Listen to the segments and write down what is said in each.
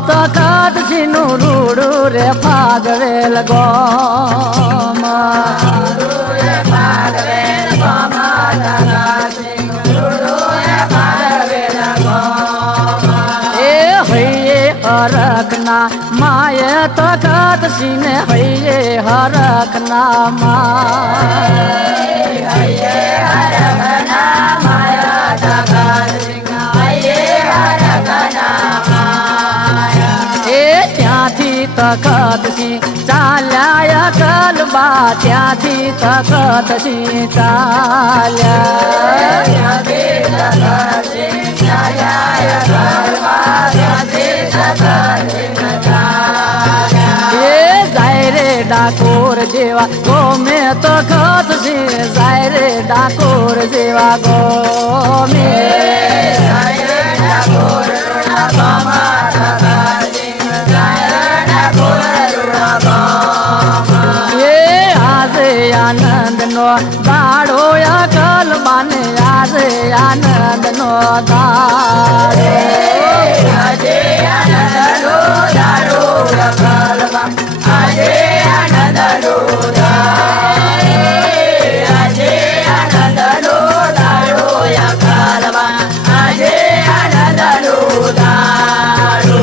તખતસિંહનું રૂડું રે ફાગવેલ ગોમ એ હૈયે હરખના માય તખતસિંહને હૈયે હરખના માય ત્યાંથી તખતસિંહ ચાલ્યા કલબા ત્યાંથી તખતસિંહ ચાલ્યા એ જાય રે ડાકોર જેવા ગોમે તખતસિંહ જાય રે ડાકોર જેવા ગોમે આનંદનો દાડો કલબાને આજે આનંદનો દાડો આજે આનંદનો દાડો કલબા આજે આનંદનો દાડો આજે આનંદનો દાડો કલબા આજે આનંદનો દાડો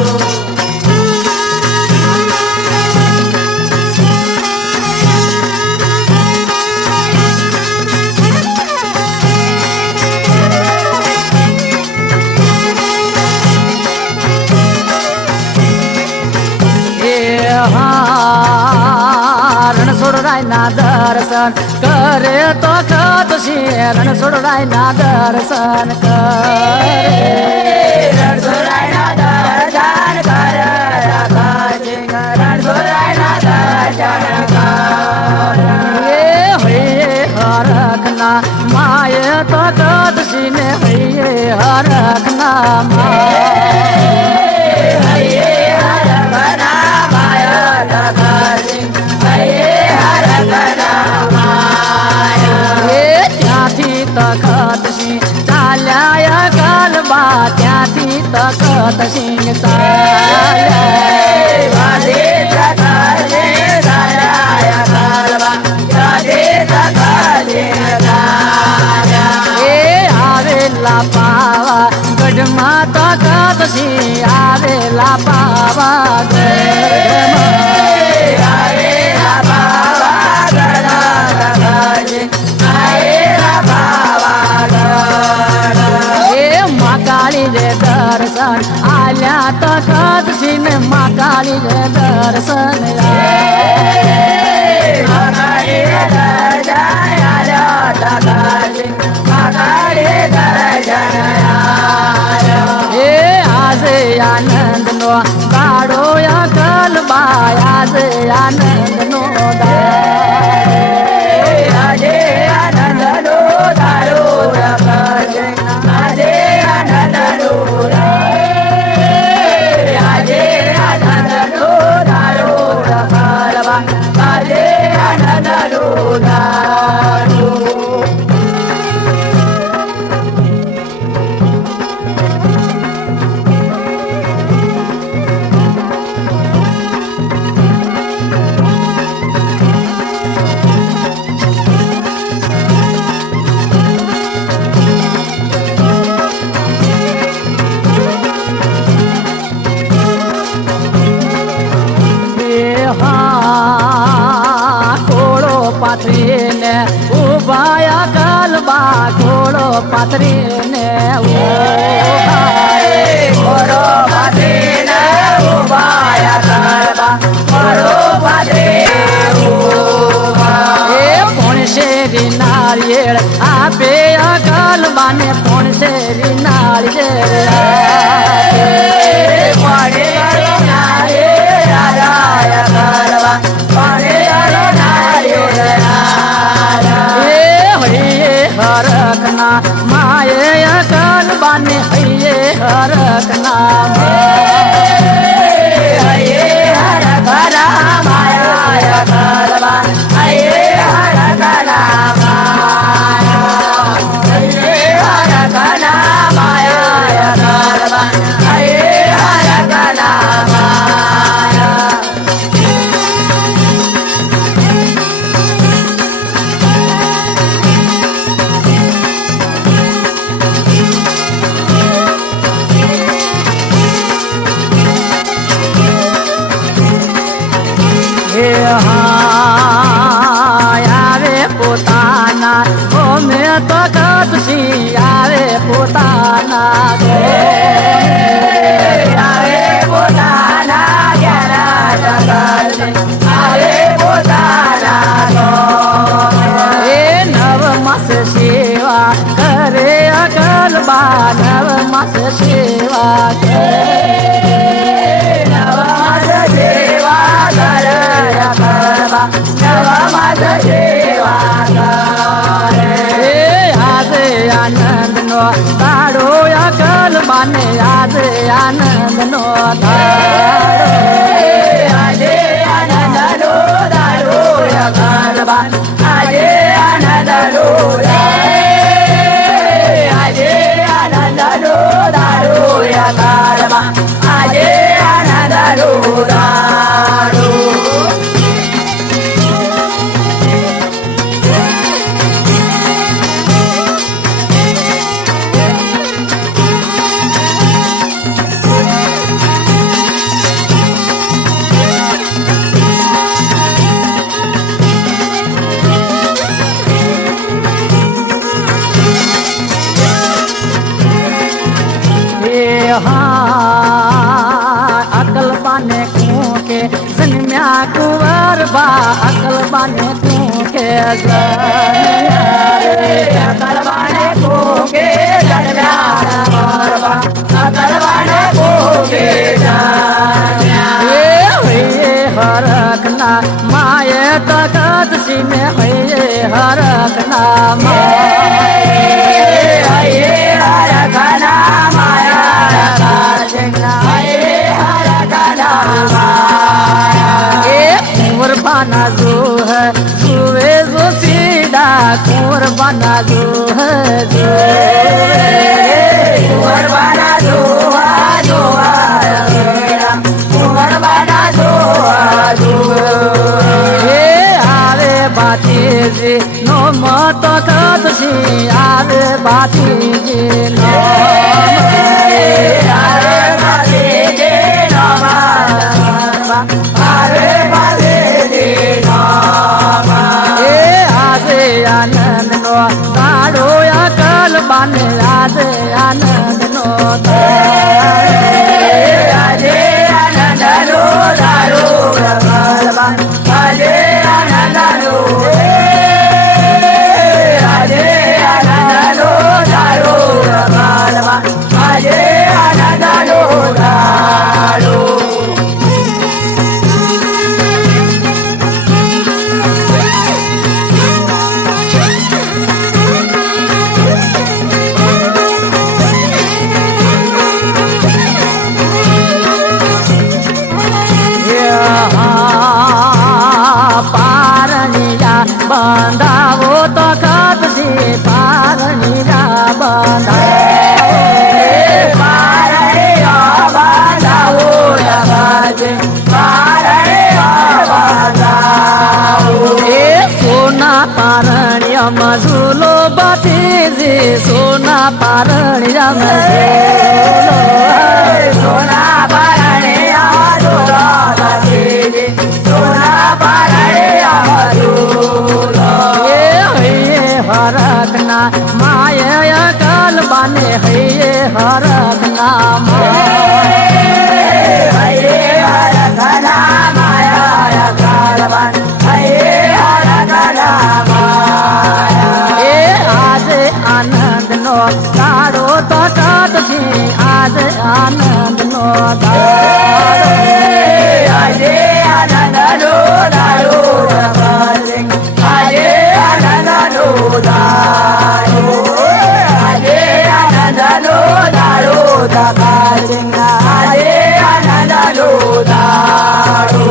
રણછોડરાયના દર્શન કરે તખતસિંહ રણછોડરાયના દર્શન કરે રણછોડરાયના દર્શન કરે રણછોડરાયના દર્શન કરે હૈયે હરખના માય તખતસિંહને હૈયે હરખના માય ત્યાંથી તખતસિંહ ચાલ્યા કલબા ત્યાંથી તખતસિંહ ચાલ્યા આવેલા પાવા ગઢમાં તખતસિંહ આવેલા પાવા દર્શન આલ્યા તખતસિંહ મકાળી રે દર્શન એ આજે આનંદનો દાડો કલબા આજે આનંદનો આજે આનંદનો દાડો આજે આનંદનો આજે આનંદનો દાડો આજે આનંદનો દાડો પાથરીને ઉભાયા કલબા ઘોડો પાથરીને ઘોડો પાથરીને ઉભાયા કલબા ઘોડો પાથરીને પોણશેરી નાળિયેર આપે કલબાને પોણશેરી નાળિયેર હરખના માય કલબાને હૈયે હરખના હૈયે હરખના માય કલબા હૈયે હરખના હૈયે હરખના માય કલબા હૈયે હરખના તખત સિંહ આવે પોતાના આવે પોતાના આવે પોતાના એ નવ માસ સેવા કરે અકલબા નવ માસ સેવા કરે નવ માસ સેવા કરે અકલબા નવ માસ સેવા કરે આજે આનંદ નો દાડો અકલબા ને આજે આનંદ નો દાડો આજે આનંદ નો દાડો અકલબા આજે આનંદ નો આજે આનંદ નો દાડો અકલબા આજે આનંદ નો દાડો अकलबा ने के जन्म्या कुंवर बा अकलबा ने के अकलबा ने के जन्म्या कुंवर बा अकलबा ने के हरकना माये तकत सिने हरकना माये हरकना माया कुंवर बना जो है सुवे जो सीधा कुंवर बना जो है जो कुंवर बना जो कुंवर बना जो आवे बाती जी नो मत कत सी आवे बाती जी नो आवे बाती जी नो आवे बाती जी नो आजे आनंद नो दाड़ो अकलबा ने आजे आनंद नो आजे आनंद नो दाड़ो अकलबा आजे आनंद नो आजे आनंद नो दाड़ो अकलबा आजे आनंद नो दाड़ो पारणिया बंधावो तो खत से पारणिया बंधावो पारणिया बंधावो पारणिया बंधावो सोना पारणिया मझुलो बाती जी सोना पारणिया मझुलो सोना पारणिया मझुलो बाती जी सोना पारणिया मझुलो हरकना माये अकलबा ने हरकना हरकना माया अकलबा हरकना आजे आनंद नो दाड़ो तो कत सी आज आनंद नो दाड़ो आजे आनंद नो दाड़ो आजे आनंद नो दाड़ो आजे आनंद नो दाड़ो आजे आनंद नो दाड़ो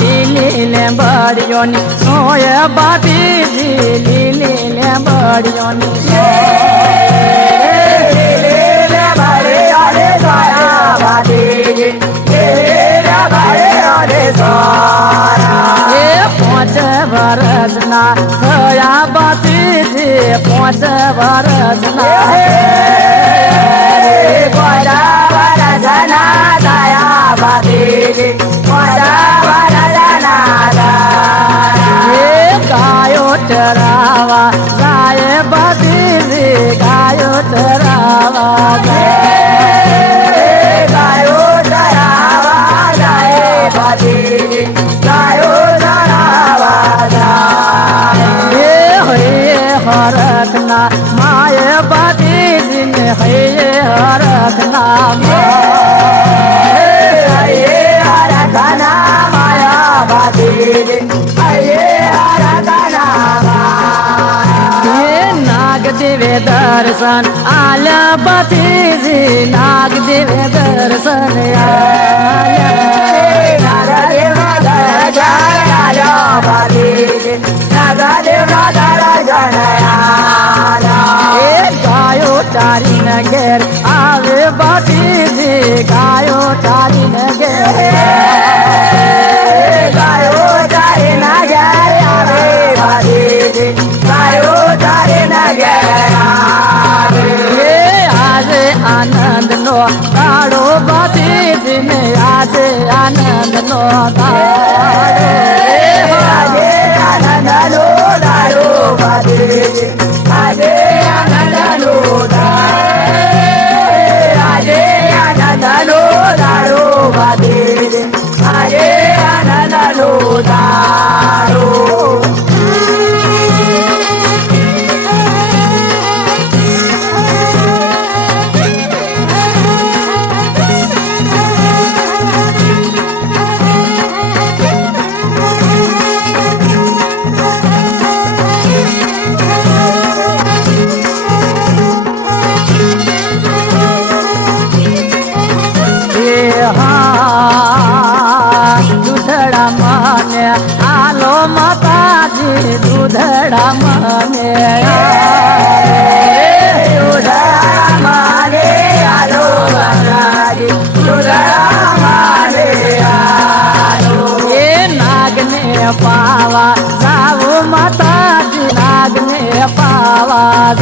लीले बड़ियोनी सोए बाती जी लीले बड़ियोनी लीले बड़िया વરસના ગોડા વરસના દયા બાતી ગોડા વરસના ગાયો ચરાવા જાય બધી ગાયો ચરાવા ગાયો ચરાવા જાય બધી ગાયો ચરાવા જાય હરખના માય બધી ને હૈયે હરખના હરખના માયા બાતી નાગ દેવે દર્શન આલ્યા બધી નાગ દેવે દર્શન ગાયો ચારીને ઘેર આવે બધી ગાયો ચારીને ઘેર ગાયો ચારીને ઘેર આવે બધી ગાયો ચારીને ઘેર આજે આનંદ નો દાડો બધી ને આજે આનંદ નો દાડો આજે આનંદ નો દાડો બધી આજે આનંદ નો આજે આનંદ નો દાડો બધી આજે આનંદ નો દાડો દૂધડા મને આલો માતાજી દૂધડા મને એ નાગને પાવા જાવું માતાજી નાગને પાવા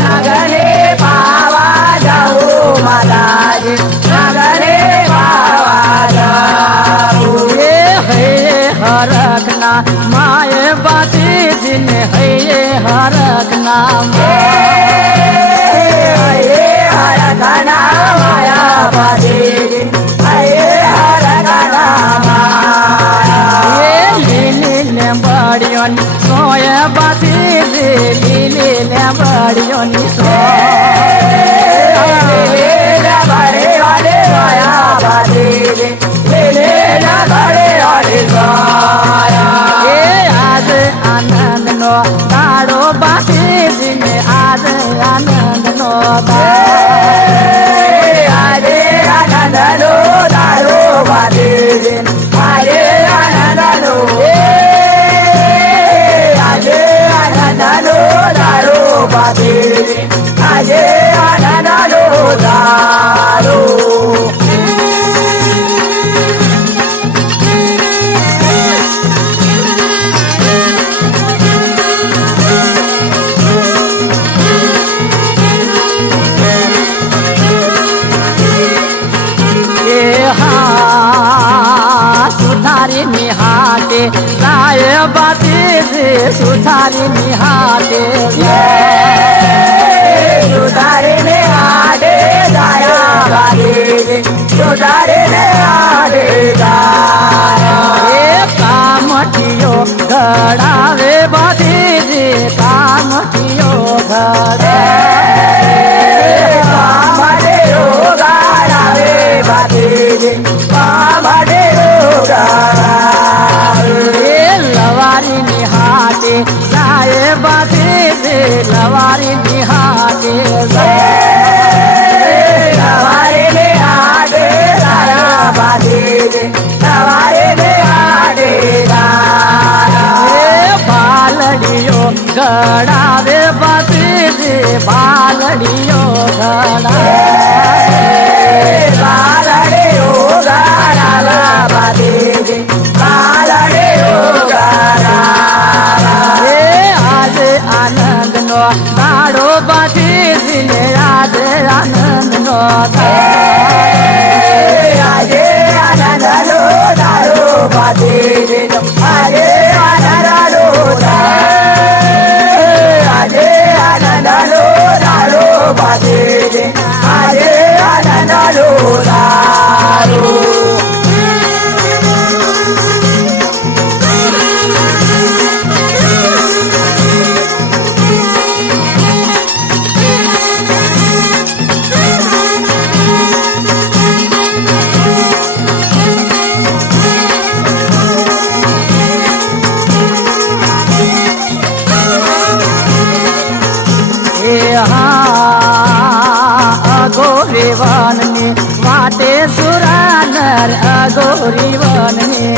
નાગને પાવા જાઉં માતાજી નાગને પાવા જાઉં હરખના માએ બાતી ને હૈયે હરખના હરખના માયા બાતી લીલી ને બળિયોની સોય બાતી લીલી ને બળિયોની આજે આનંદ નો દાડો બાતી ને આજે આનંદ નો આજે આનંદ નો દાડો બાતી આજે આનંદ નો આજે આનંદ નો દાડો બાતી આજે આનંદ નો દાડો સુધારી નિહાતે ગાય બાતી સુધારી નિહાતે સુધારીને આડે દાયા બાતી સુધારીને આડે દાયા કામઠિયો ઘડાવે બાતી કામઠિયો કામડે રોગાડાવે બાતી કામડે રોગાડાવે લવારી નિહાતે ગાય બાતી લવારી નિહાતે સવારે આડે દાયા બાતી સવારે આડે દાયા બાલડીઓ ઘડાવે બાતી બાલડીઓ ઘડાવે બાલડે રોગાડાવા બાતી બાલડે રોગાડાવા આજે આનંદ આજે આનંદનો દાડો બાંધી આજે આનંદનો આજે આનંદનો દાડો બાંધી આજે આનંદનો દાડો अगोरी वन में वाटे सुरानर अगोरी वन में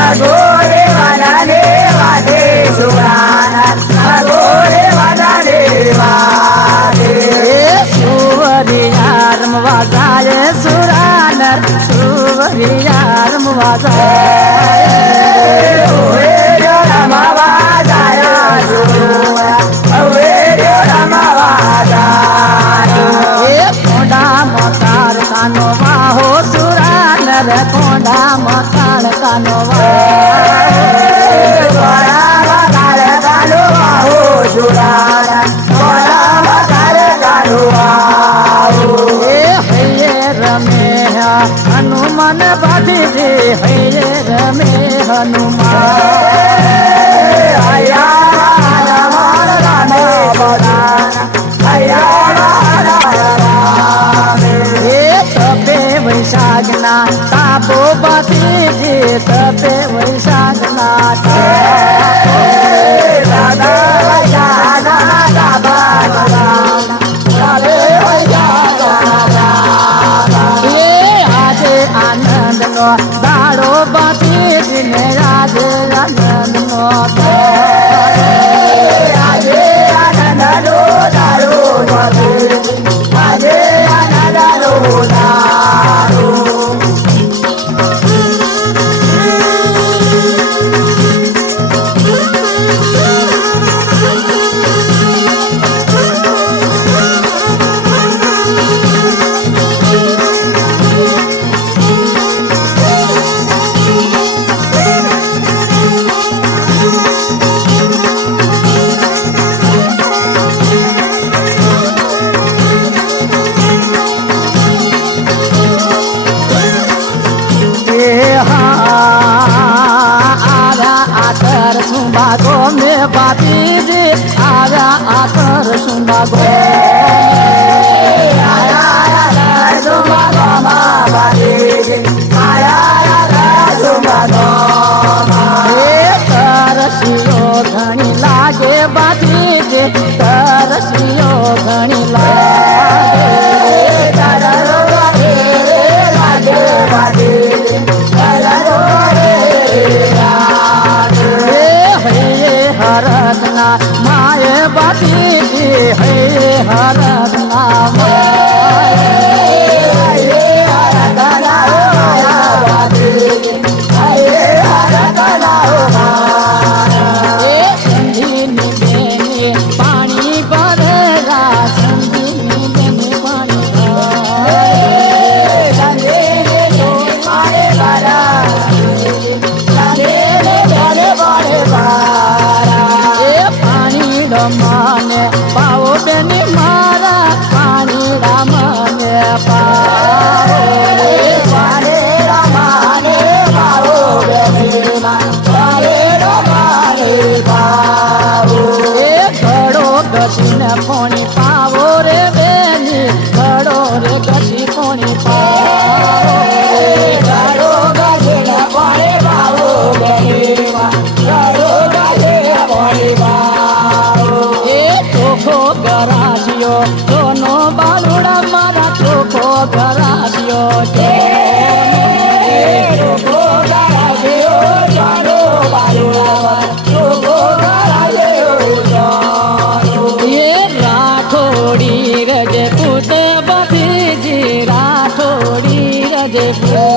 अगोरे वनने वाटे सुरानर अगोरे वनने वाटे सुवरियारम वाजाए सुरानर सुवरियारम वाजाए कानो वाहो सुरानर कोंडा मकान कानो रमे हनुमान बाधी रे हे रमे वैशाखना तापो बाती जे तपे वैशाखना दादा वैशाखना तापा આજે આનંદ નો દાડો બાતી ને આજે આનંદ નો આજે આનંદ નો દાડો આજે આનંદ નો દાડો सुम्बागो में बाती जी आया आकर सुम्बागो आया सुम्बागो बाती जी आया सुम्बागो तरसियो घणी लागे बाती जी तरसियो घणी हरदना माए बाती जी है हरदना पानी भरेगा संधीनी देने पानी माने पाओ बेनी मारा पानी रामने पाओ पानी रामने पाओ बेनी पानी रामने पाओ घड़ो गसी ने पानी पाओ रे बेनी घड़ो रे गसी पानी पाओ घड़ो गसी ने पानी पाओ बेनी घड़ो गसी ने पानी पाओ गरासियो दोनों बालुड़ा मारा चोखो गरासियो चोखो गरासियो दोनों बालुड़ा चोखो गरासियो ये राठोड़ी गजे पुते भतीजी राठोड़ी गजे पुते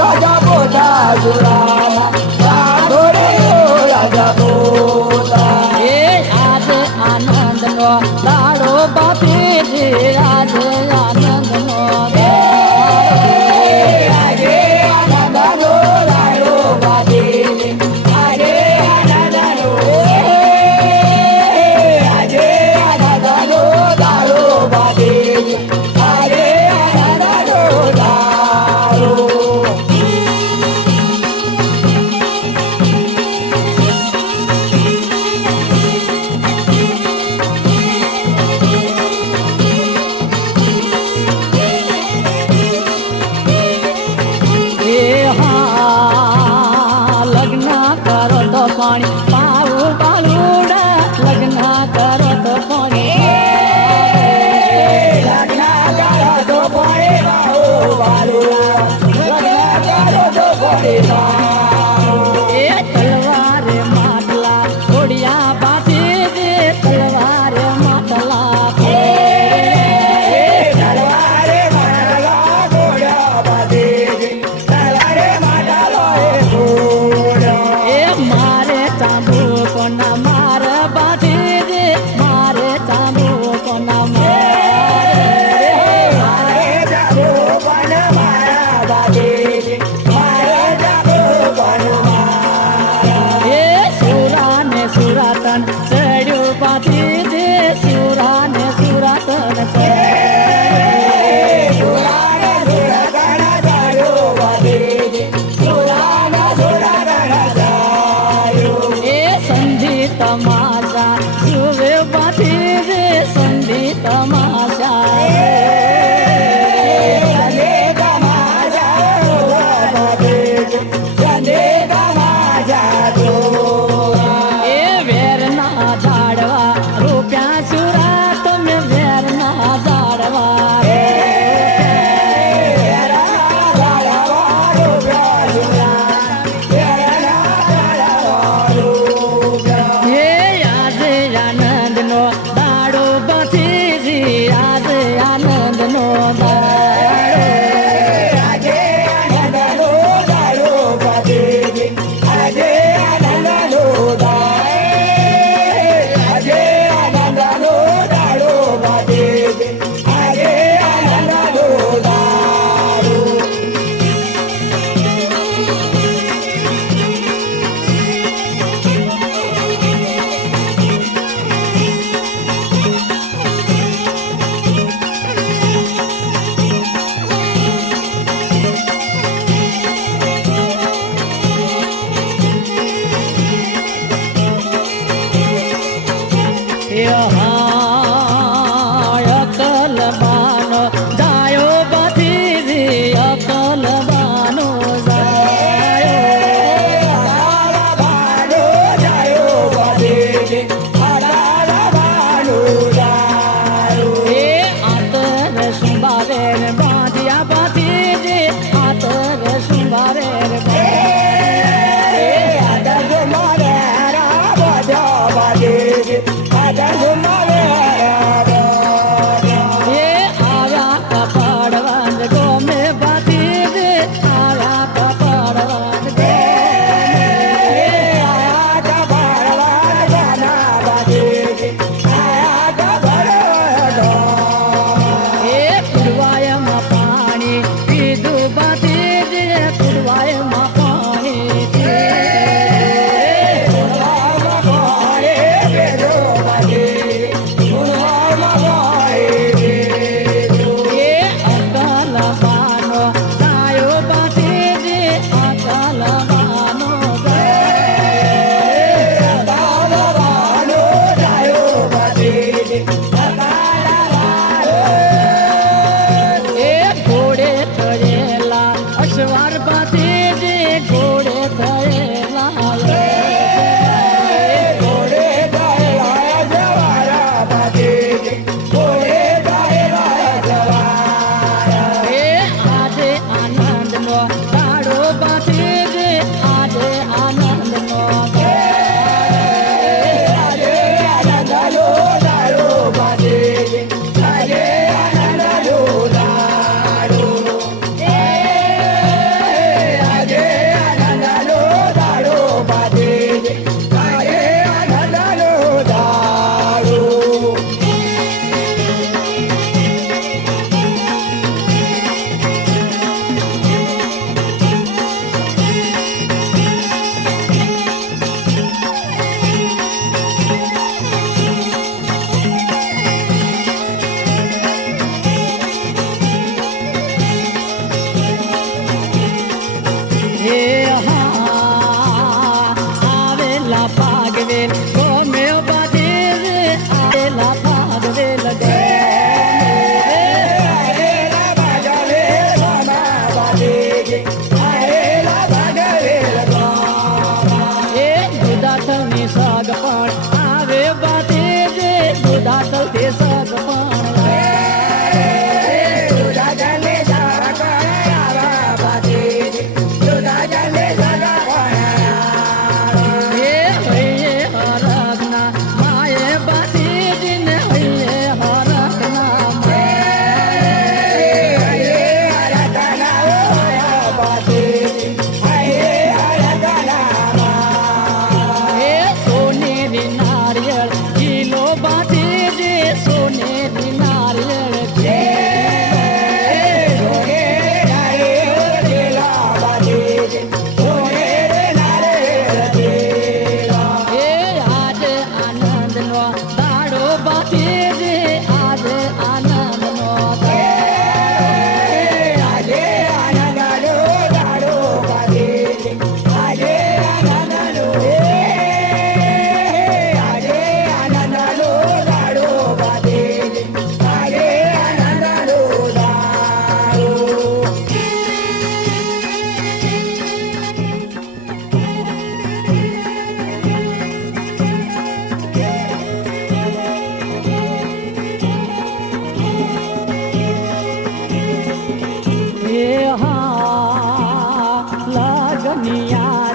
राजा पोता जुरामा राठोड़ी राजा पोता आनंद પાણી પાવું બાલુડા લગ્ન કરો તો પાણી લગ્ન કરો તો પાણી પાવું બાલુડા લગ્ન કરો તો પાણી એ તલવારે માટલા ઘોડિયા બાટી દે તલવારે માટલા તલવારે માટલા ઘોડા બાંધી તલવારે માટલો એ ઘોડો એ મારે ચાંદ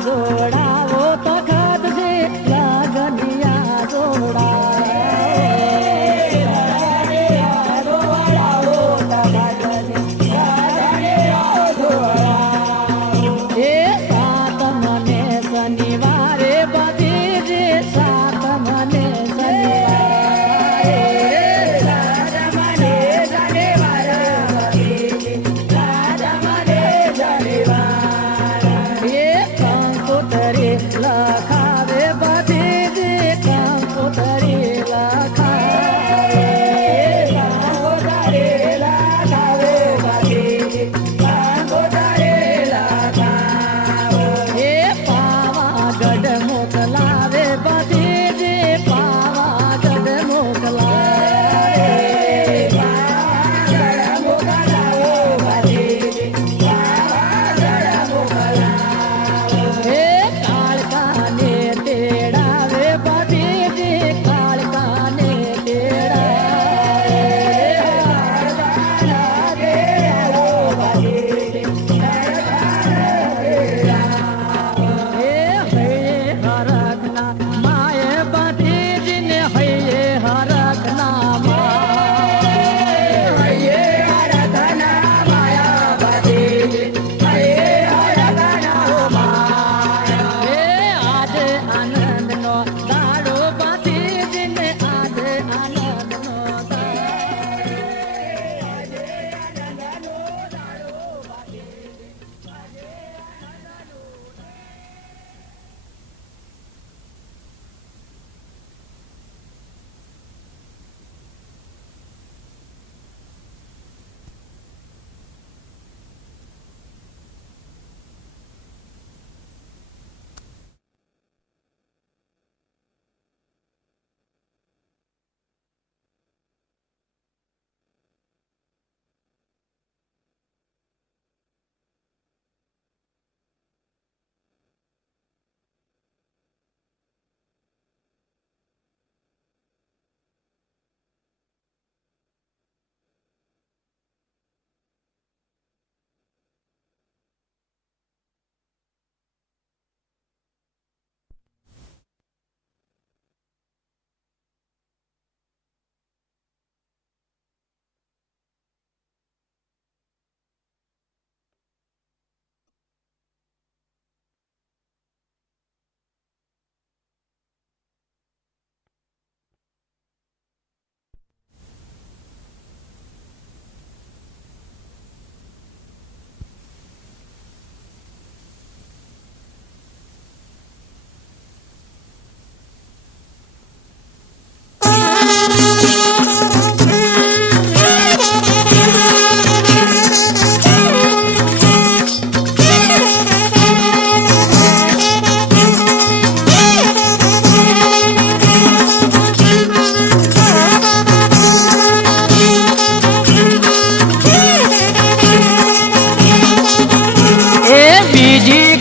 જોડાવો તખત છે લગનિયા જોડાવો એ સાત મને શનિવારે બધી જે સાત મને લખાવે બધી જે કંકોતરી લખાવે એ પાવાગઢ મોકલાવે બધી જે પાવાગઢ મોકલાવે એ કાળકાને તેડાવે બધી જે કાળકાને હરખના માએ બધી જ ને હૈયે હરખના આજે આનંદનો દાડો બધી જ ને આજે આનંદનો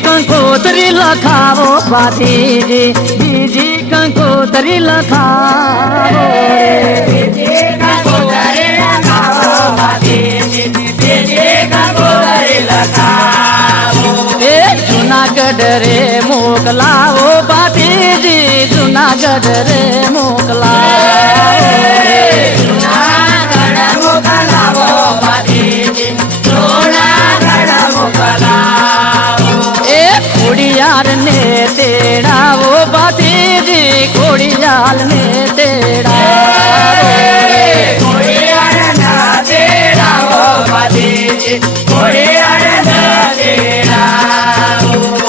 કંકોતરી લખાવો બાતીજી બીજી કંકોતરી લખાવો એ જુનાગઢ રે મોકલાવો બાતીજી જુનાગઢ રે મોકલાવો ખોડિયાર ને તેડાવો બાતીજી ખોડિયાર ને તેડાવો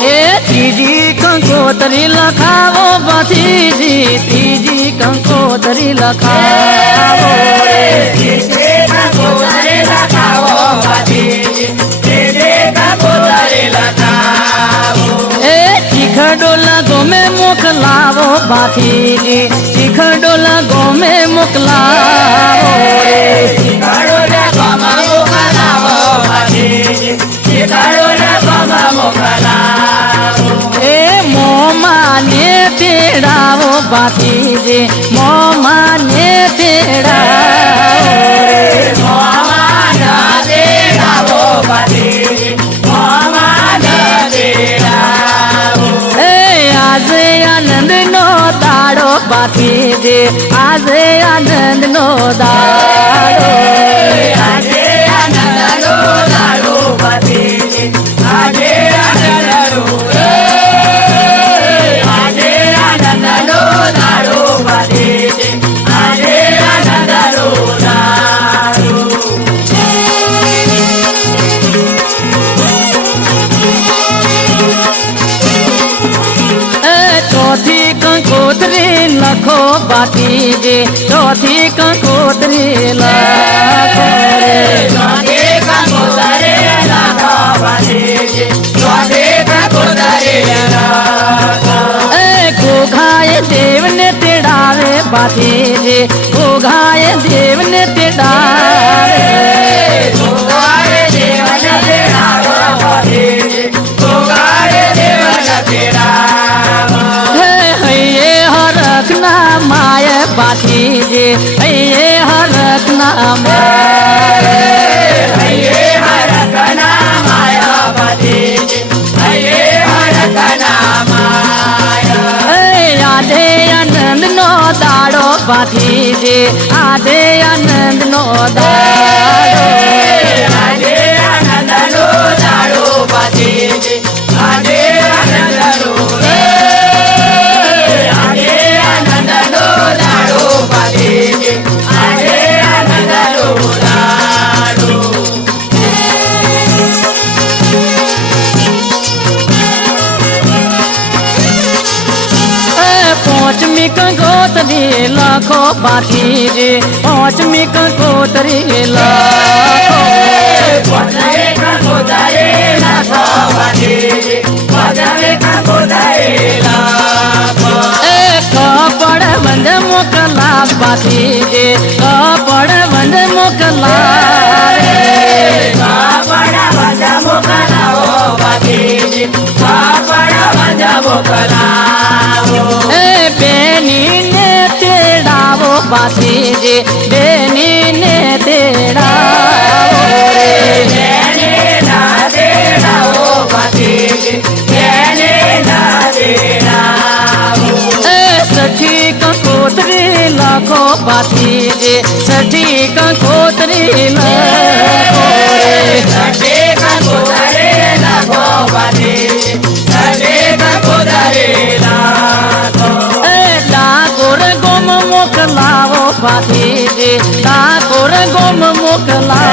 એ ત્રીજી કંકોતરી લખાવો બાતીજી ત્રીજી કંકોતરી લખાવો ચીખડોલા ગોમે મોકલાવો બાથીજી ચીખડોલા ગોમે મોકલાવો એ મોમાને તેડાવો બાથીજી મોમાને તેડાવો બાથીજે આજે આનંદ નો દાડો આજે આનંદનો દાડો બાથીજે આજે આનંદનો આજે આનંદનો દાડો બાથીજે આજે આનંદનો દાડો ચોથી કંકોત્રી લખો બાથીજે ચોથી કંકોત્રી લખો ચોથે કંકોત્રી લખો બાથીજે ચોથે કંકોત્રી લખો ઘોઘાએ દેવને તેડાવે બાથીજે ઘોઘાએ દેવને તેડાવે ભોગાએ દેવને તેડાવો બાથીજે ભોગાએ દેવને તેડાવો હૈયે હરખના માય બાથીજે હૈયે હરખના માય હૈયે હરખના માયા બાથીજે હૈયે હરખના માયા આધે આનંદ નો દાડો બાથીજે આધે આનંદ નો દાડો આજે આનંદનો દાડો બાથીજે આજે આનંદનો આજે આનંદનો દાડો બાથીજે આજે આનંદનો દાડો પાંચમી કંકોત્રી લખો બાથીજે પાંચમી કંકોત્રી લખો પોતે કંકોત્રી લખો બાથીજે પોતે કંકોત્રી લખો કપડ બંધ મોકલા બાથીજે કપડ બંધ મોકલા કાપડા વાજા મોકલાવો બાથીજે કાપડા વાજા મોકલાવો બેની ને તેડાવો બાથીજે બેની ને તેડાવો તેને ના તેડાવો બાથીજે તેને ના તેડાવો સઠી કંકોત્રી લખો બાથીજે સઠી કંકોત્રી લખો સટે કંકોત્રી લખો બાથીજે સટે કંકોત્રી લખો ડાકોર ગોમ મોકલાવો બાથીજે ડાકોર ગોમ મોકલાવો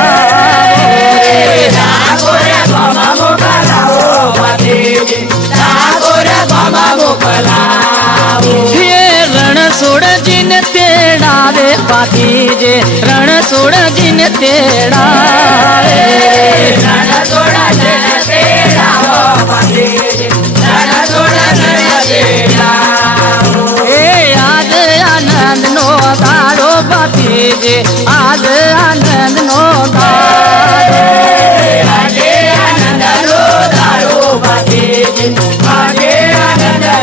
ડાકોર ગોમા મોકલાવો બાથીજે ડાકોર ગોમા મોકલાવો રણછોડજીને તેડાવે બાથીજે રણછોડજીને તેડાવે રણછોડા જને તેડાવો બાથીજે રણછોડા જને તેડાવો એ આજ આનંદ નો દાડો બાથીજે આજ આનંદ નો દાડો આજે આનંદનો દાડો બાથીજે આજે આનંદનો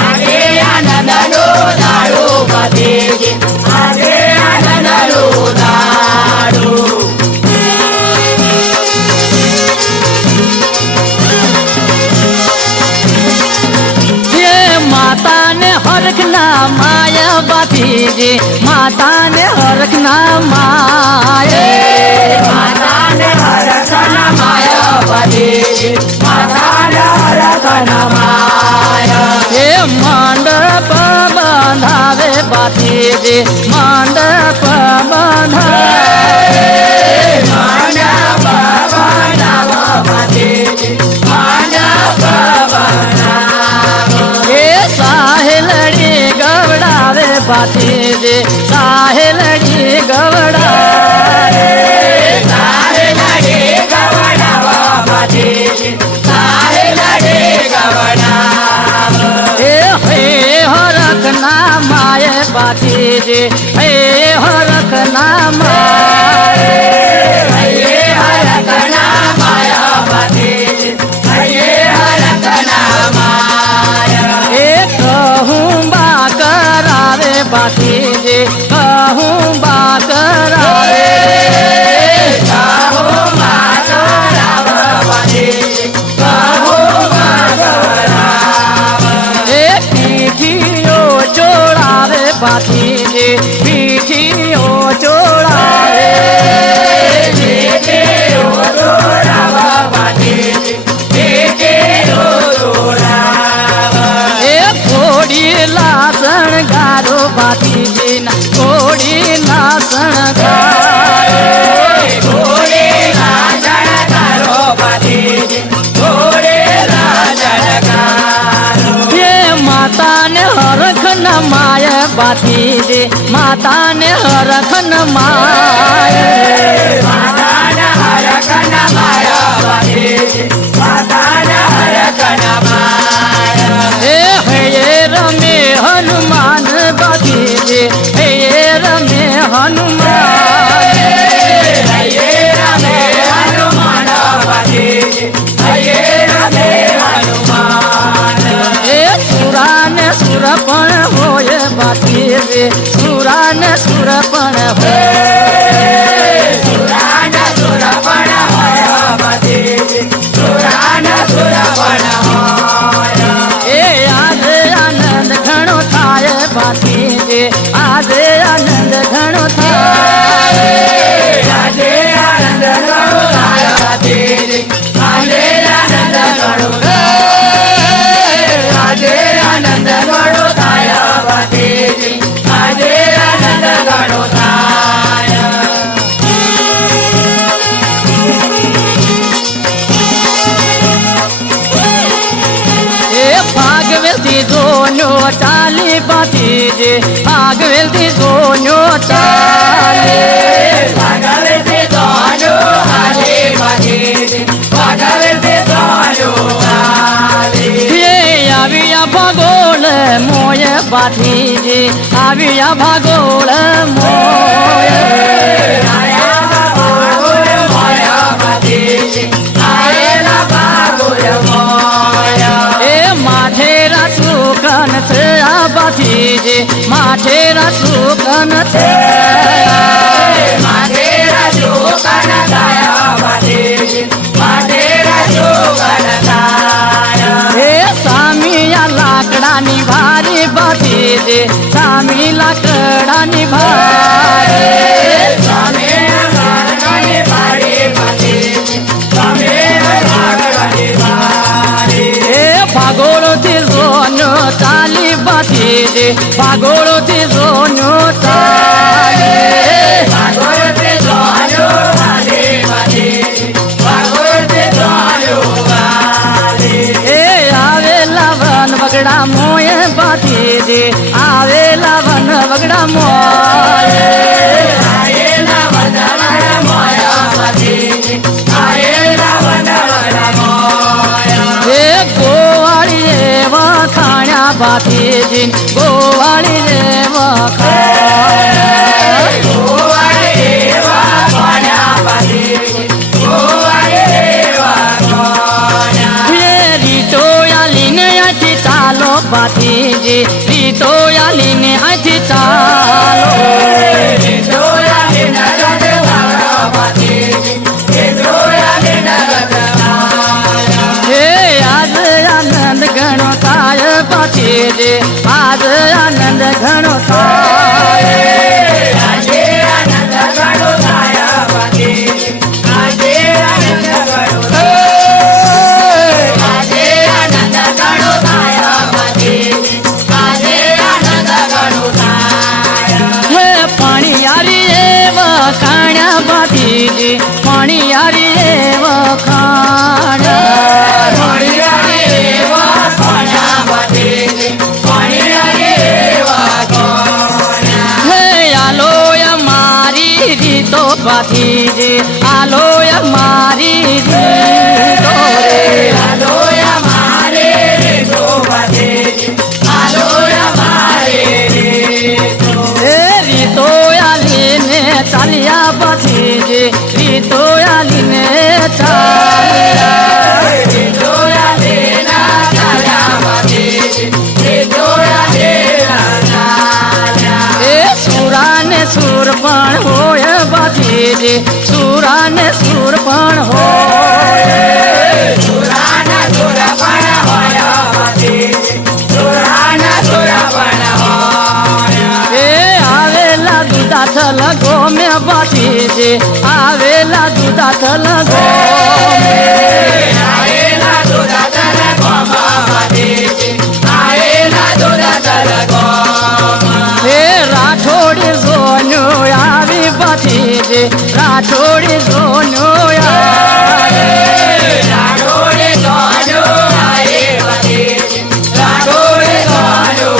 આજે આનંદનો દાડો બાથીજે આજે આનંદનો દાડો હે માતાને હરખના માયા બાથીજે માતાને હરખના માયા માતાને હરખના માયા બાથીજે માતાને હરખના માયા હે મંડપ બંધાવે બાથીજે મંડપ બંધાવે મંડપ બનાવો બાથીજે મંડપ બનાવો હે સાહેલડી ગવડાવે બાથીજે સાહેલડી ગવડાવે સારે લડે ગવડાવો બાથીજે સારે લડે ગવડાવો હે હરખના માય બાથીજે હે હરખના માય હૈયે હરખના માયા બાથીજે હૈયે હરખના માયા એ કહું બા કરાવે બાથીજે કહું બા કરાવે કાહો માતરાવ બાથીજે કાહો માતરાવ એ बाथीजी माता ने हरखन माय हे रमे हनुमान बाथीजी हे रमे हनुमान सुरपण होय बाथीजी सुरान सुरपण आज आनंद घणो थाय बाथीजी आज आनंद घणो थाय दोनों चाली बाथीजी भागवती दोनों चाली आविया भागोल मोय बाथीजी आविया भागोल मोय माठेरा सुकन छे बाथीजी माठेरा सुकन छे हे सामिया लाकड़ा निभारी बाथीजी सामी लाकड़ा निभारी भागोळती जोनो चाली बाथीजी भागोळती जोनो चाली आवेला वन वगड़ा मोय बाथीजी आवेला वन वगड़ा मोय बाथीजी गोवाली रे रीतो यालीने अथी चालो बाथीजी रीतो यालीने अथी चालो आनंद घणो थाय बाथीजी आज आनंद घणो थाय पाणी यारी वखाण्या बाथीजी पाणी यारी वखाण्या तो बाथीजी आलोय मारी रीतो रे आलोय मारे रीतो बाथीजी आलोय मारे रीतो आलीने चालिया बाथीजी रीतो आलीने चालिया रीतो आलीना चालिया बाथीजी रीतो आलीना चालिया सुराने सुरपण होय बाथीजी सुराने सुरपण होय सुराने सुरपण होय बाथीजी सुराने सुरपण होय आवेला दुधात लगो में बाथीजी आवेला दुधात लगो आवेला दुधात लगो बाथीजी आवेला दुधात लगो राठोड़ी जोनो आवी बाथीजी राठोड़ी जोनो राठोड़ी जोनो आवी बाथीजी राठोड़ी जोनो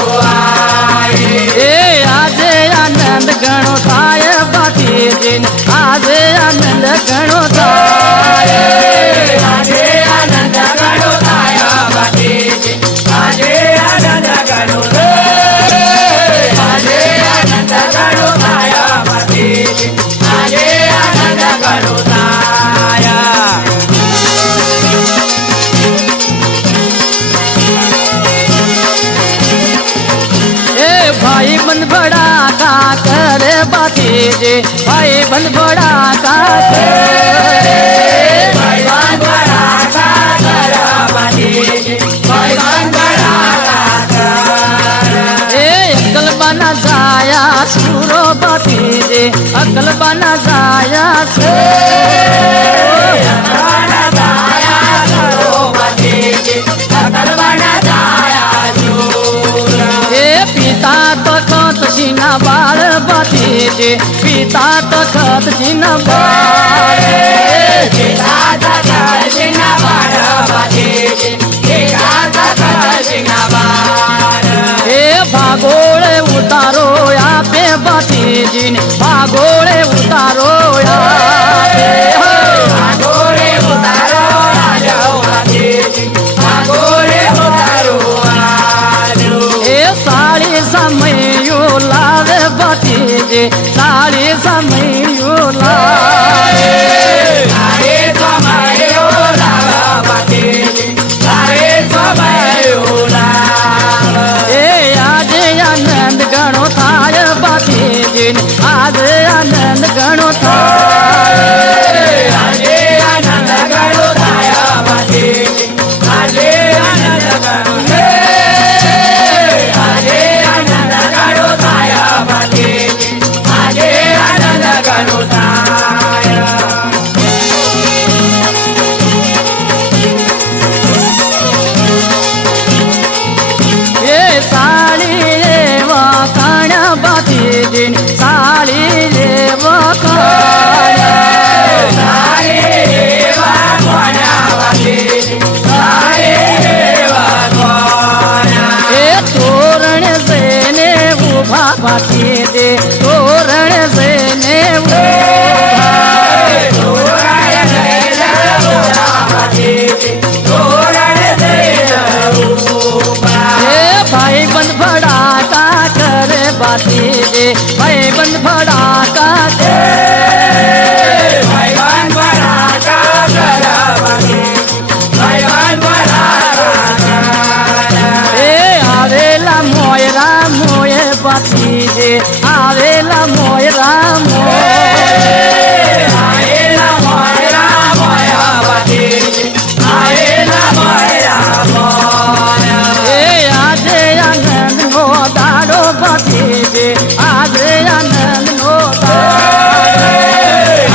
ભતીજી ભાઈ બંધ ભડાકા કરે ભાઈ બંધ ભડાકા કર ભતીજી ભાઈ બંધ ભડાકા એ અકલબાના જાયા સુરો ભતીજી અકલબાના જાયા પિતા તખત સિંહના બાળ ભતીજી પિતા તખત સિંહના બાળ પિતા તખત સિંહના બાળ ભતીજી પિતા તખત સિંહના બાળ એ ભાગોળે ઉતારો આપે ભતીજી ભાગોળે ઉતારો આપે ભાગોળે ઉતારો આજો ભતીજી ભાગોળે ઉતારો આજો એ સાડી સમયો લાવે ભતીજી સાડી સમયો લાવે તારે સમયો લાવ ભતીજી તારે સમયો લાવ એ આજે આનંદ ગણો થાય ભતીજી આજે આનંદ ગણો થાય આજે આનંદ ગણો થાય ભતીજી આજે આનંદ ગણો આજે આનંદ ગણો થાય ભતીજી આજે આનંદ ગણો થાય એ સાડી લેવા કાણ્યા ભતીજી સાડી લેવા કાણ્યા સારે એવા કોના ભતીજી સારે એવા કોના એ તોરણ જઈને ઉભા ભતીજી તોરણ જઈને ઉભા તોરણ જઈને ઉભા ભતીજી તોરણ જઈને ઉભા એ ભાઈ બંધ ભડાકા કરે ભતીજી ભાઈ બંધ ભડાકા કરે ભાઈ બંધ ભડાકા કર ભતીજી ભાઈ બંધ ભડાકા એ આવેલા મોયરા મોયે ભતીજી આવેલા મોયરા આયેલા મોયરા મોયા ભતીજી આયેલા મોયરા મોયા એ આજે આનંદ નો દાડો ભતીજી આજે આનંદ નો દાડો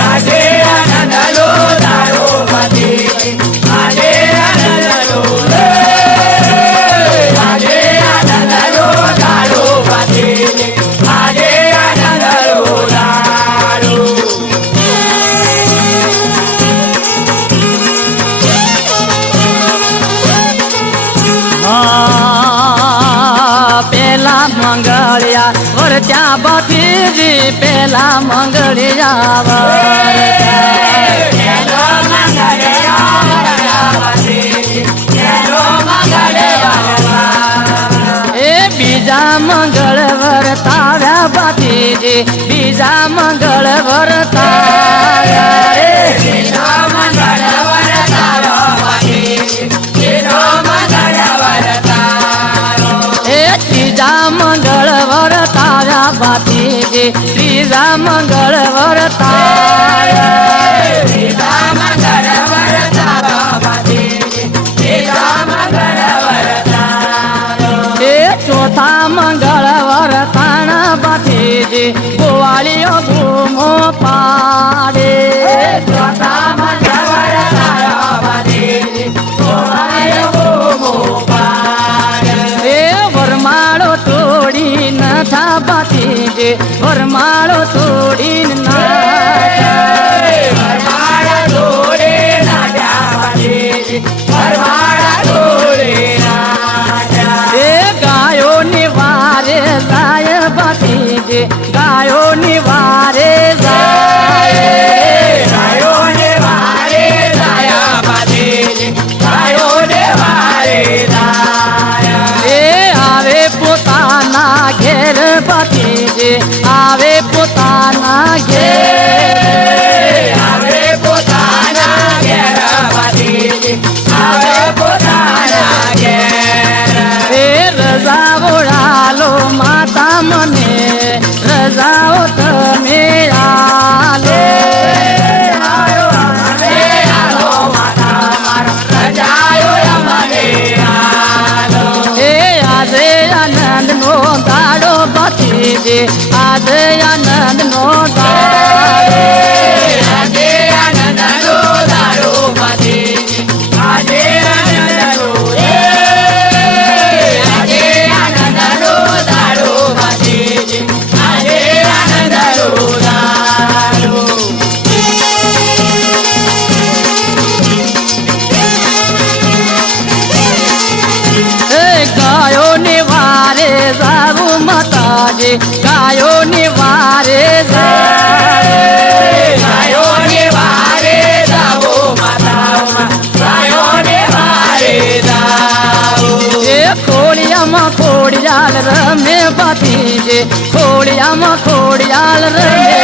આજે આનંદ લો દાડો ભતીજી આજે આનંદ લો આજે આનંદ લો દાડો ભતીજી આજે આનંદ લો દાડો હા પેલા મંગળિયા વરત્યા ભતીજી પેલા મંગળિયા એ બીજા મંગળ વરતાવ્યા ભતીજી બીજા મંગળ વરતાવ્યા એ એ ત્રીજા મંગળ વરતાવ્યા ભતીજી ત્રીજા મંગળ વરતાવ્યા એ ચોથા મંગળ વરતાણ ભતીજી ગોવાળીઓ ઘૂમો પાડે એ વરમાળો તોડી નથા ભતીજી વરમાળો તોડી એ ગાયો ની વારે જાય ભતીજી ગાયો ની વારે જાય એ આવે પોતાના ઘેર ભતીજી આવે પોતાના ઘેર એ રજા બોલાલો માતા મને રજા બાતીજી આજે આનંદ નો દાડો આજે આનંદનો દાડો બાતીજી આજે આનંદનો આજે આનંદનો દાડો બાતીજી આજે આનંદનો દાડો ગાયો ની વારે જાવું માતાજી ગાયો ની વારે ગાયોને વારે જાવો માતામાં ગાયોને વારે જાવો એ ખોડિયામાં ખોડિયાલ રમે બાતીજી ખોડિયામાં ખોડિયાલ રમે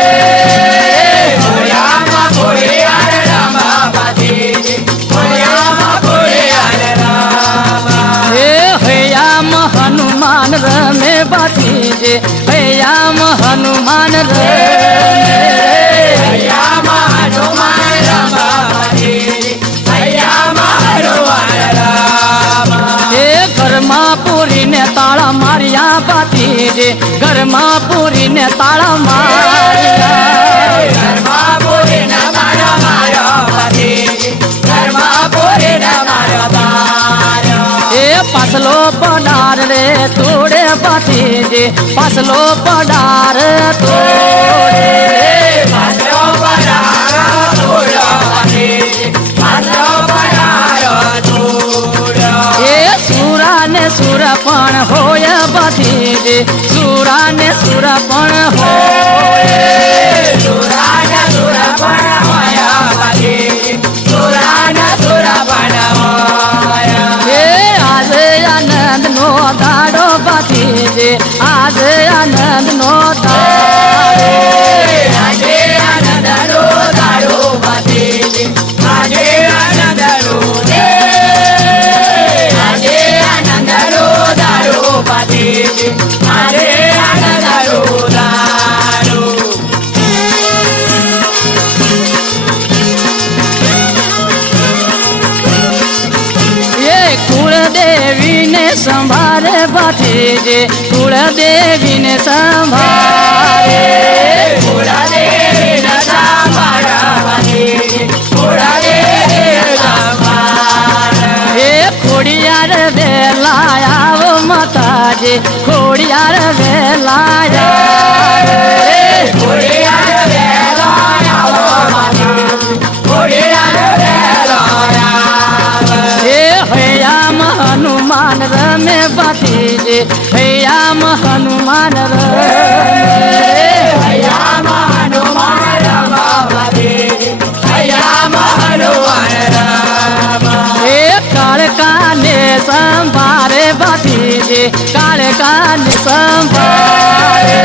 ખોડિયામાં ખોડિયાર રામા બાતીજી ખોડિયામાં ખોડિયાર રામા હે હૈયામાં હનુમાન રમે બાતીજી હૈયામાં હનુમાન રમે હૈયામાં હનુમાન રામા બાતીજી હૈયામાં હનુમાન રામા હે ઘરમાં પૂરીને તાળા માર્યા બાતીજી ઘરમાં પૂરીને તાળા માર્યા ઘરમાં પૂરીના મારા મારા બાતીજી ઘરમાં પૂરીના મારા મારા એ પાસલો પડાર રે તોડે બાતીજી પાસલો પડાર તોડે પાછો પડારો તોડો બાતીજી પાછો પડારો તોડો એ સુરા ને સુર પણ હોય બાતીજી સુરા ને સુર પણ હોય સુરાના સુર પણ હોય બાતીજી સુરાના સુર પણ હોય એ આજે આનંદ નો દાડો બાતીજી આજે આનંદ નો દાડો આજે આનંદનો દાડો બાતીજી આજે આનંદનો આજે આનંદનો દાડો બાતીજી આજે આનંદનો દાડો એ કુળદેવીને સંભાળે બાતીજી કુળદેવીને સંભાળે કુળદેવીને સંભાળા બાતીજી કુળદેવીને સંભાળા એ ખોડિયાર વેલા આવો માતાજી ખોડિયાર વેલા ખોડિયાર વેલો આવો બાતીજી ખોડિયાર વેલો આવો એ હૈયામાં હનુમાન રમે બાતીજી હૈયામાં હનુમાન રમે હૈયામાં હનુમાન રામા બાતીજી હૈયામાં હનુમાન રામા એ કાળકાને સંભાળે બાતીજી કાળકાને સંભાળે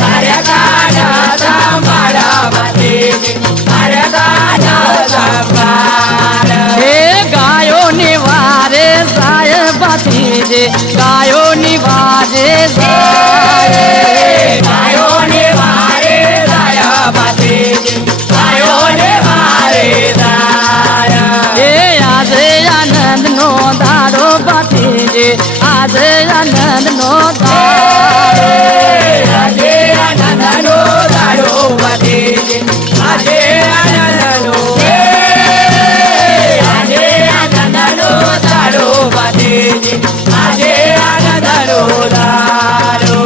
કાર્યકાના સંભાળા બાતીજી કાર્યકાના સંભાળા એ ગાયોની વારે જાય બાતીજી ગાયોની વારે જાય ગાયોને વારે દાયા બાતીજી ગાયોને વારે દાયા એ આજે આનંદ નો દાડો બાતીજી આજે આનંદ નો દાડો આજે આનંદનો દાડો બાતીજી આજે આનંદનો આજે આનંદનો દાડો બાતીજી આજે આનંદનો દાડો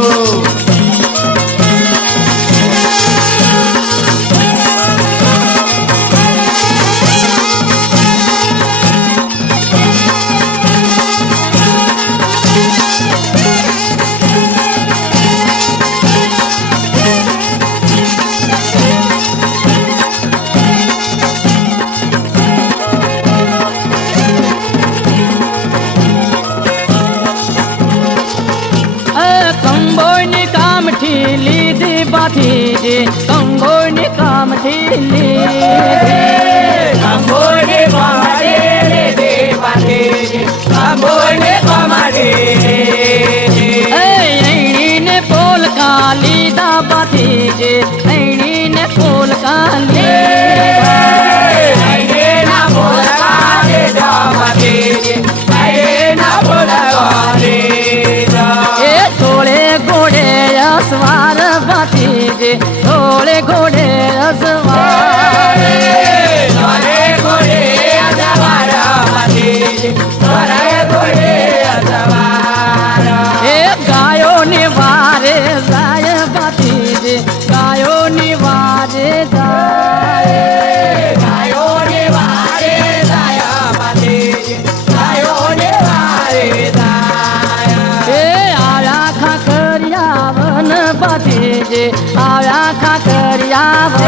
કંબોની કામઠી લીધી બાતીજી કંબોની કામઠી લીધી કંબોને કમાડે રે બાતીજી કંબોને કમાડે ને પોલકા લીધા બાતીજી ને પોલકા લીધા એ તોળે ઘોડે જે ધોળે ઘોડે અસવારે ધોળે ઘોડે અસવાર બાંધીજે ધોળે ઘોડે અસવાર એ ગાયોની વારે જાય બાંધીજે ગાયોની વારે જાય ગાયોને વારે જાય બાંધીજે ગાયોને વારે જાય એ આયા ખાકરિયા વન બાંધીજે આયા ખાકરિયા વન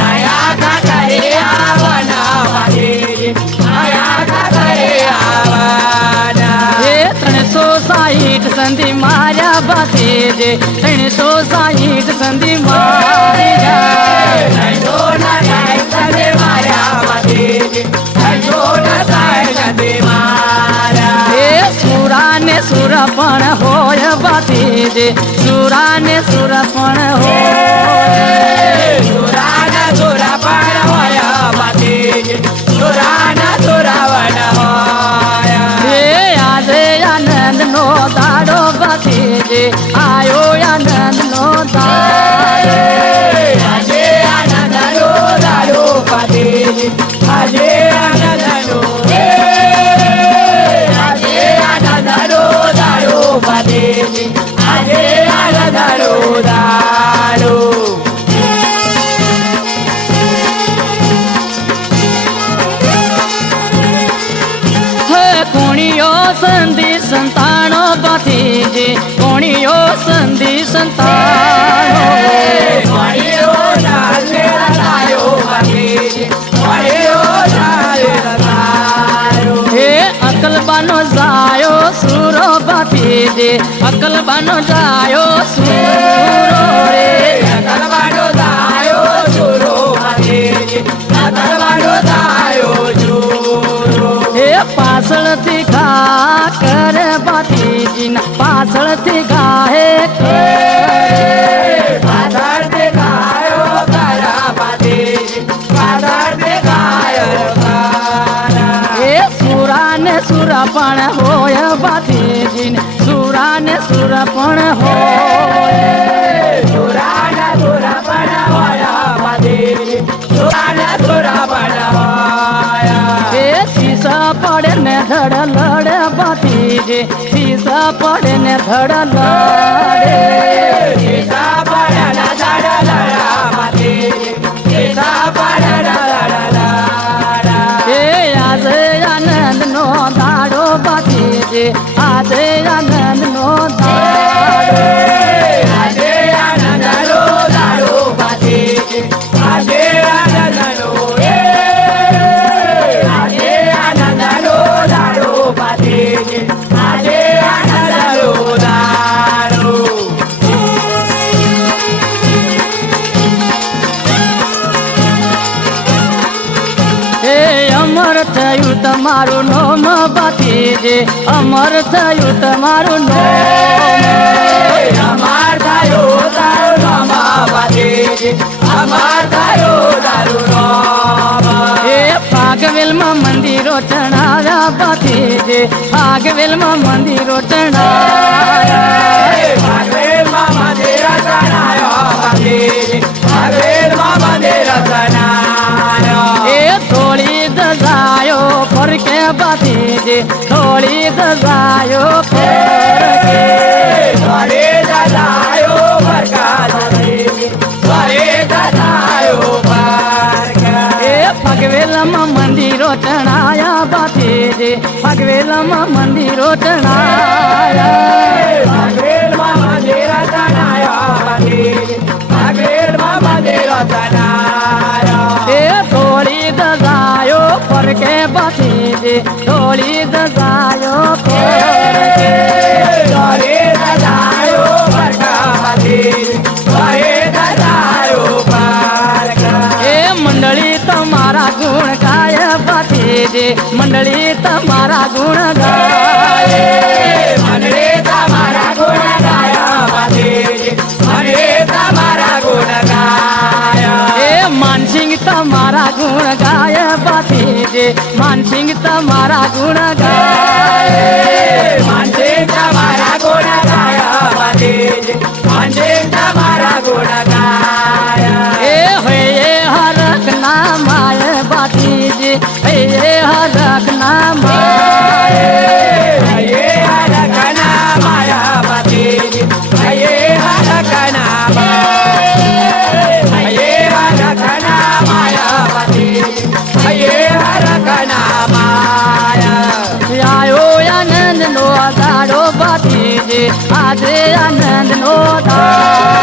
આયા કાકરિયા વન બાંધીજે આયા કાકરિયા વન એ 360 સંધિ માર્યા બાંધીજે 360 સંધિ માર્યા એ સુરા ને સુર પણ હોય બાંધીજે સુરા ને સુર પણ હોય એ આજે આનંદ નો દાડો બાંધીજે આયો આનંદ નો દાડો આજે આનંદનો આજે આનંદનો દાડો બાંધીજે આજે આનંદનો દાડો હે કોણીઓ સંધિ સંતાનો બાંધીજે કોણીઓ સંધિ સંતાનો હે અકલબાનો જાયો સુરો બાંધીજે અકલબાનો જાયો સુરો રે હે પાછળથી ઘા કરે બાંધીજી ના પાછળથી ગાહે કરે એ સુરા ને સુર પણ હોય બાંધીજી ને સુરા ને સુર પણ હોય એ શીશા પડે ને ધડ લડે બાંધીજી શીશા પડે ને ધડ લડે એ આજે આનંદ નો દાડો બાંધીજે આજે આનંદ નો દાડો એ અમર થયું તમારું નોમ બાંધીજે અમર થયું તમારું નોમ અમાર થયો તારો નામ બાંધીજે અમાર થયો તારો નામ એ ભાગવેલમાં મંદિરો ચણાવ્યા બાંધીજે ભાગવેલમાં મંદિરો ચણાવ્યા એ થોડી દજાયો ફરકે બાંધીજે થોડી દજાયો ફરકે એ ફગવેલમાં મંદિરો ચણાયા બાંધીજે ફગવેલમાં મંદિરો ચણાયા એ થોડી દજાયો ફરકે બાંધીજે થોડી દજાયો ફરકે એ મંડળી તમારા ગુણ ગાય બાંધીજે મંડળી તમારા ગુણ ગાય એ માનસિંહ તમારા ગુણ ગાય બાંધીજે માનસિંહ તમારા ગુણ ગાય માનસિંહ તમારા ગુણ ગાય બાંધીજે માનસિંહ તમારા આજે આનંદ નો દાડો